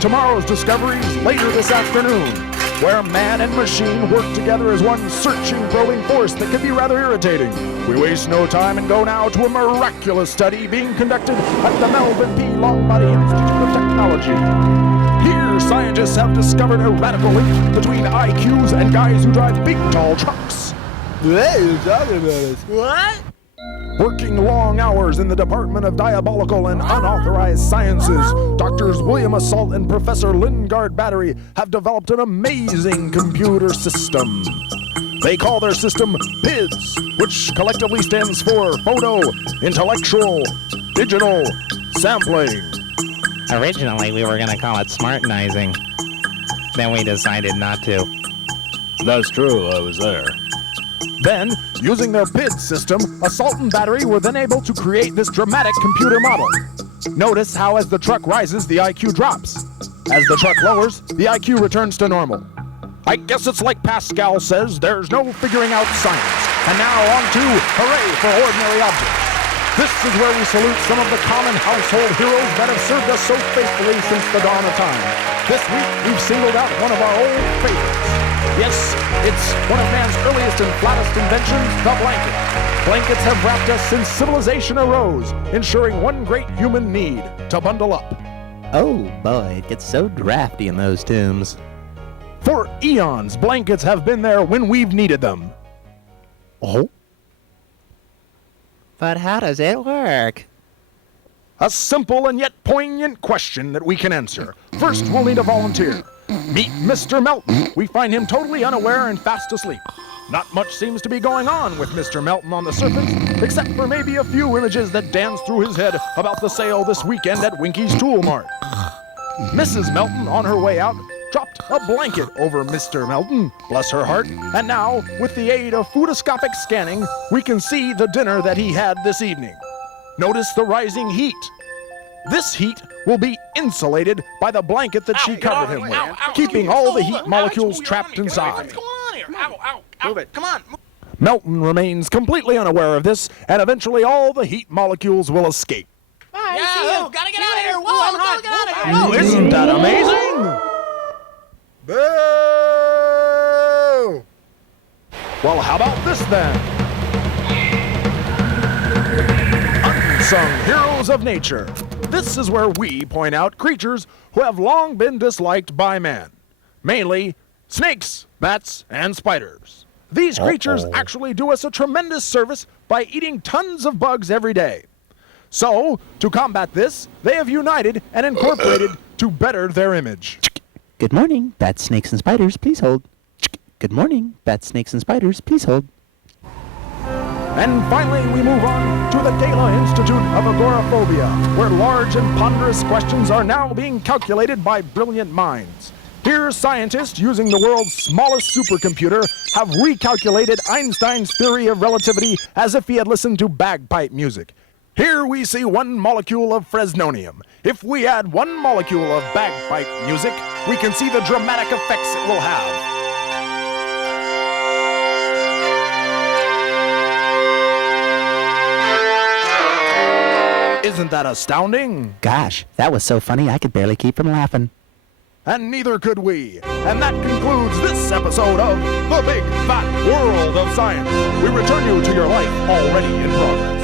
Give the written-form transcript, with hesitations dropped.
tomorrow's discoveries later this afternoon, where man and machine work together as one searching, probing force that can be rather irritating. We waste no time and go now to a miraculous study being conducted at the Melvin P. Longbody Institute of Technology. Here, scientists have discovered a radical link between IQs and guys who drive big, tall trucks. Hey, you're talking about us. What? Working long hours in the Department of Diabolical and Unauthorized Sciences, Doctors William Assault and Professor Lingard Battery have developed an amazing computer system. They call their system PIDS, which collectively stands for Photo, Intellectual, Digital, Sampling. Originally, we were going to call it smartenizing. Then we decided not to. That's true, I was there. Then, using their PIDS system, Assault and Battery were then able to create this dramatic computer model. Notice how as the truck rises, the IQ drops. As the truck lowers, the IQ returns to normal. I guess it's like Pascal says, there's no figuring out science. And now on to Hooray for Ordinary Objects. This is where we salute some of the common household heroes that have served us so faithfully since the dawn of time. This week, we've singled out one of our old favorites. Yes, it's one of man's earliest and flattest inventions, the blanket. Blankets have wrapped us since civilization arose, ensuring one great human need, to bundle up. Oh boy, it gets so drafty in those tombs. For eons, blankets have been there when we've needed them. Oh? But how does it work? A simple and yet poignant question that we can answer. First, we'll need a volunteer. Meet Mr. Melton. We find him totally unaware and fast asleep. Not much seems to be going on with Mr. Melton on the surface, except for maybe a few images that dance through his head about the sale this weekend at Winky's Tool Mart. Mrs. Melton, on her way out, dropped a blanket over Mr. Melton, bless her heart, and now, with the aid of foodoscopic scanning, we can see the dinner that he had this evening. Notice the rising heat. This heat will be insulated by the blanket that she covered him with, keeping all the heat molecules trapped inside. What's going on here? Ow, ow, ow. Move it. Come on. Melton remains completely unaware of this, and eventually all the heat molecules will escape. Bye. Yeah, gotta get out of here. Whoa, I'm hot. Get out of here. Oh, isn't that amazing? Boo! Well, how about this then? Unsung Heroes of Nature. This is where we point out creatures who have long been disliked by man. Mainly snakes, bats, and spiders. These creatures actually do us a tremendous service by eating tons of bugs every day. So, to combat this, they have united and incorporated to better their image. Good morning, bats, snakes, and spiders, please hold. Good morning, bats, snakes, and spiders, please hold. And finally, we move on to the Gala Institute of Agoraphobia, where large and ponderous questions are now being calculated by brilliant minds. Here, scientists, using the world's smallest supercomputer, have recalculated Einstein's theory of relativity as if he had listened to bagpipe music. Here we see 1 molecule of Fresnonium. If we add 1 molecule of bagpipe music, we can see the dramatic effects it will have. Isn't that astounding? Gosh, that was so funny I could barely keep from laughing. And neither could we. And that concludes this episode of The Big Fat World of Science. We return you to your life already in progress.